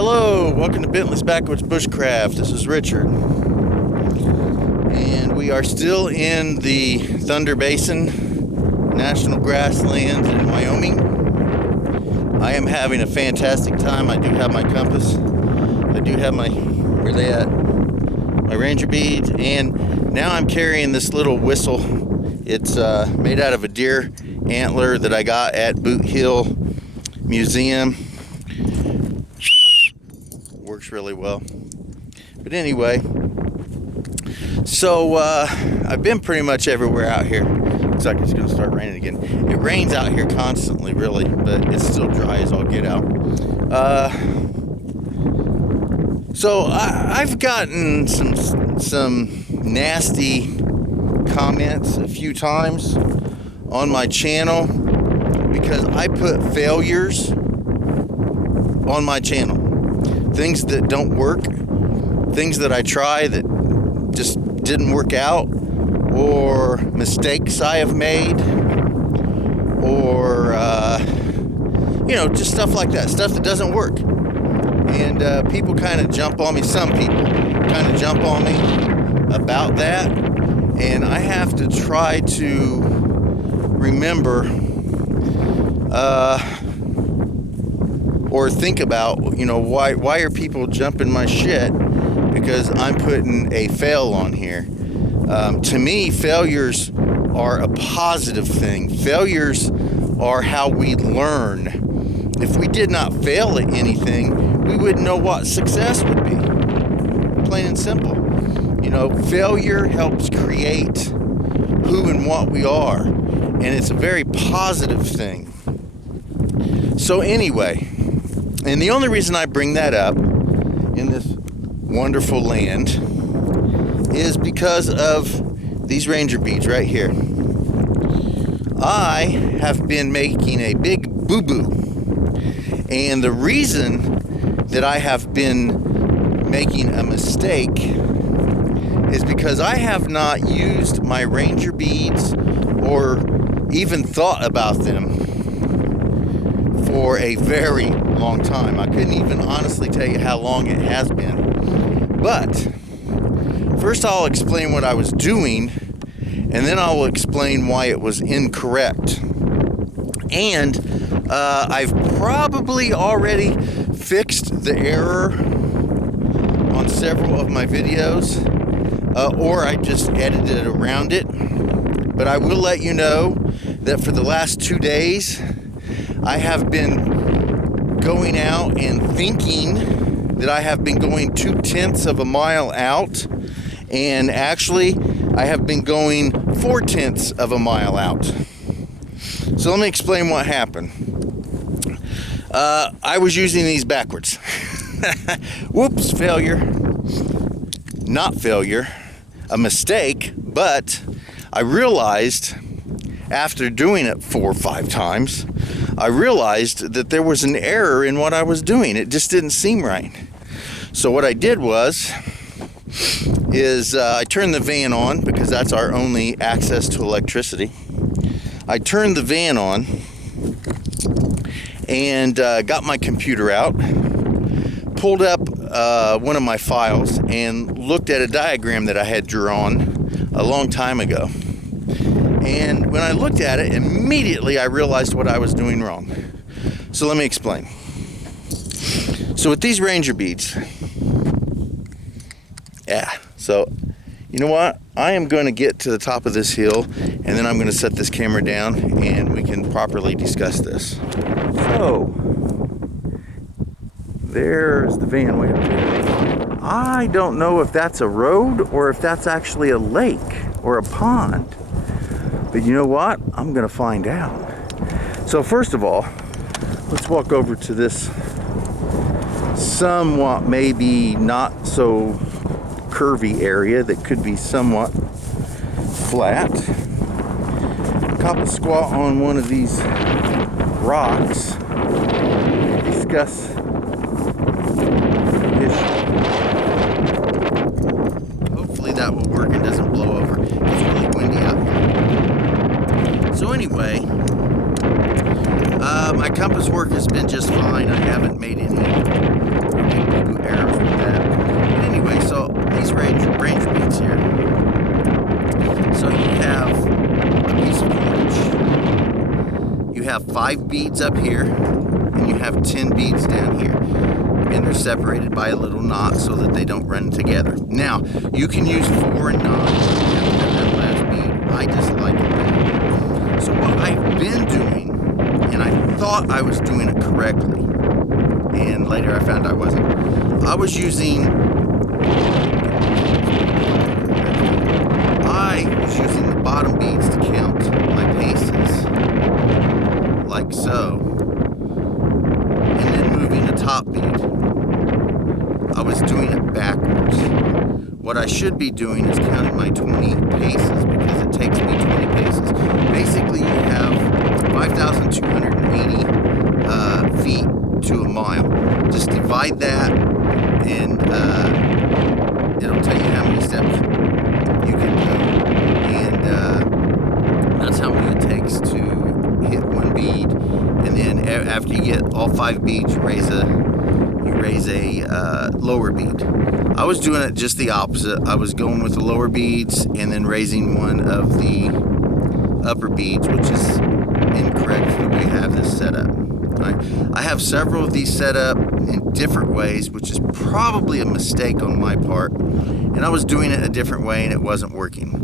Hello, welcome to Bentley's Backwoods Bushcraft. This is Richard. And we are still in the Thunder Basin National Grasslands in Wyoming. I am having a fantastic time. I do have my compass. I do have my, where they at? My ranger beads. And now I'm carrying this little whistle. It's made out of a deer antler that I got at Boot Hill Museum. Works really well. But anyway, so I've been pretty much everywhere out here. Looks like it's gonna start raining again. It rains out here constantly, really, but it's still dry as all get out. So I've gotten some nasty comments a few times on my channel because I put failures on my channel. Things that don't work, things that I try that just didn't work out, or mistakes I have made, or just stuff like that, stuff that doesn't work. And people kind of jump on me, some people kind of jump on me about that, and I have to try to remember or think about, why are people jumping my shit because I'm putting a fail on here. To me, failures are a positive thing. Failures are how we learn. If we did not fail at anything, we wouldn't know what success would be. Plain and simple. Failure helps create who and what we are, and it's a very positive thing. So anyway, and the only reason I bring that up in this wonderful land is because of these ranger beads right here. I have been making a big boo-boo. And the reason that I have been making a mistake is because I have not used my ranger beads or even thought about them for a very long time. I couldn't even honestly tell you how long it has been. But first I'll explain what I was doing, and then I will explain why it was incorrect. And I've probably already fixed the error on several of my videos, or I just edited around it. But I will let you know that for the last 2 days, I have been going out and thinking that I have been going 0.2 of a mile out, and actually I have been going 0.4 of a mile out. So let me explain what happened. I was using these backwards. Whoops, failure. Not failure, a mistake, but I realized after doing it 4 or 5 times, I realized that there was an error in what I was doing. It just didn't seem right. So what I did is I turned the van on because that's our only access to electricity. I turned the van on and got my computer out, pulled up one of my files and looked at a diagram that I had drawn a long time ago. And when I looked at it, immediately I realized what I was doing wrong. So let me explain. So with these ranger beads, so you know what? I am going to get to the top of this hill, and then I'm going to set this camera down and we can properly discuss this. So there's the van way up there. I don't know if that's a road or if that's actually a lake or a pond. But you know what? I'm gonna find out. So first of all, let's walk over to this somewhat maybe not so curvy area that could be somewhat flat. Cop a squat on one of these rocks. Discuss this. Hopefully that will work and doesn't blow over. It's really windy out here. So anyway, my compass work has been just fine. I haven't made any 5 beads up here, and you have 10 beads down here. And they're separated by a little knot so that they don't run together. Now, you can use 4 and 9 and that last bead. I just like it better. So what I've been doing, and I thought I was doing it correctly, and later I found I wasn't. I was using the bottom beads to count my paces, like so, and then moving a top bead. I was doing it backwards. What I should be doing is counting my 20 paces, because it takes me 20 paces. Basically, you have 5,280 feet to a mile. Just divide that, and it'll tell you how many steps you can go. And that's how many it takes to hit one bead. And then after you get all 5 beads, you raise a lower bead. I was doing it just the opposite. I was going with the lower beads and then raising one of the upper beads, which is incorrect the way I have this set up. Right? I have several of these set up in different ways, which is probably a mistake on my part. And I was doing it a different way and it wasn't working.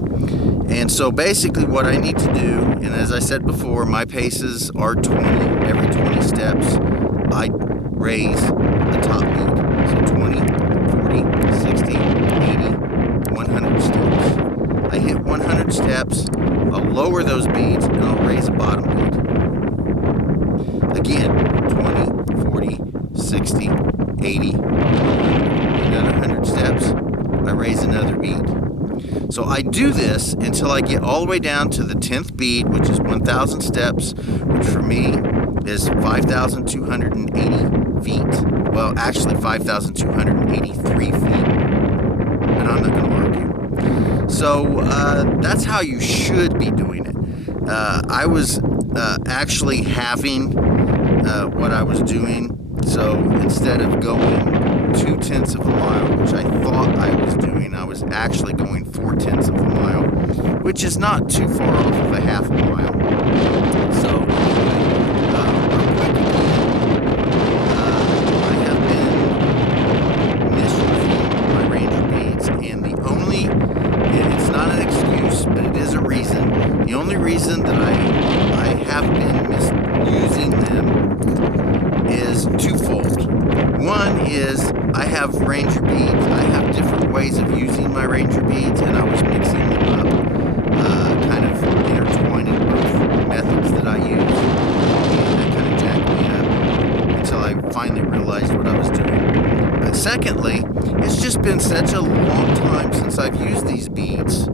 And so basically what I need to do, and as I said before, my paces are 20. Every 20 steps, I raise a top bead. So 20, 40, 60, 80, 100 steps. I hit 100 steps, I'll lower those beads, and I'll raise a bottom bead. Again, 20, 40, 60, 80, another 100 steps, I raise another bead. So I do this until I get all the way down to the 10th bead, which is 1,000 steps, which for me is 5,280 feet. Well, actually 5,283 feet. And I'm not going to argue. So that's how you should be doing it. I was actually having what I was doing. So instead of going 2/10 of a mile, which I thought I was doing, I was actually going 4/10 of a mile, which is not too far off of a half a mile. So I have been misusing my Ranger beads, and it's not an excuse, but it is a reason. The only reason that I have been misusing them is twofold. One is I have Ranger beads. I have different ways of using my Ranger beads, and I was mixing them up, kind of intertwining both methods that I use, and that kind of jacked me up until I finally realized what I was doing. But secondly, it's just been such a long time since I've used these beads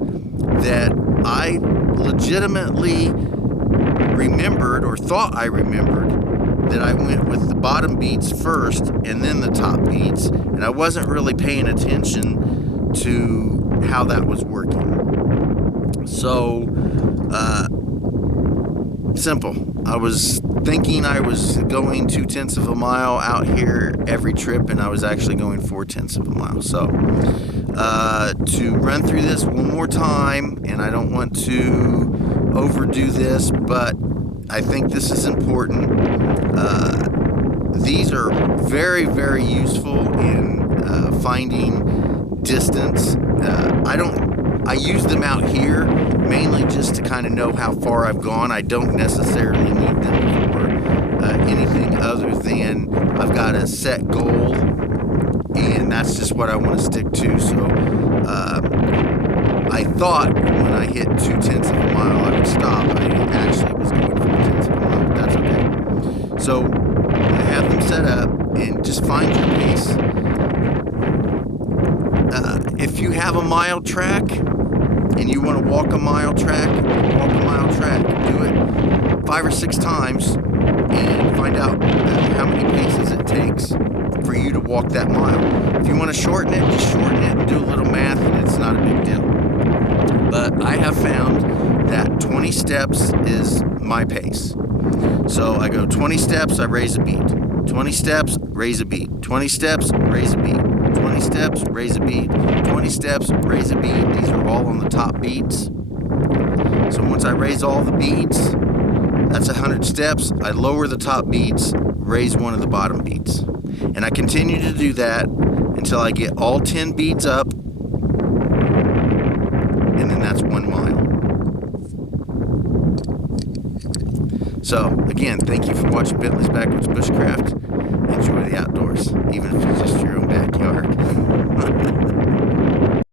that I legitimately remembered, or thought I remembered, that I went with the bottom beads first and then the top beads, and I wasn't really paying attention to how that was working. So, simple. I was thinking I was going 2/10 of a mile out here every trip, and I was actually going 4/10 of a mile. So, to run through this one more time, and I don't want to overdo this, but I think this is important. These are very, very useful in finding distance. I use them out here mainly just to kind of know how far I've gone. I don't necessarily need them for anything other than I've got a set goal, and that's just what I want to stick to. So I thought when I hit 2/10 of a mile I would stop. I actually was going 4/10 of a mile, but that's okay. So I have them set up, and just find your pace. If you have a mile track and you want to walk a mile track, do it 5 or 6 times and find out how many paces it takes for you to walk that mile. If you want to shorten it, just shorten it and do a little math, and it's not a big deal. But I have found that 20 steps is my pace. So I go 20 steps, I raise a bead. 20 steps, raise a bead. 20 steps, raise a bead. 20 steps, raise a bead. 20 steps, raise a bead. These are all on the top beads. So once I raise all the beads, That's 100 steps. I lower the top beats, raise one of the bottom beats. And I continue to do that until I get all 10 beats up, and then that's 1 mile. So, again, thank you for watching Bentley's Backwoods Bushcraft. Enjoy the outdoors, even if it's just your own backyard.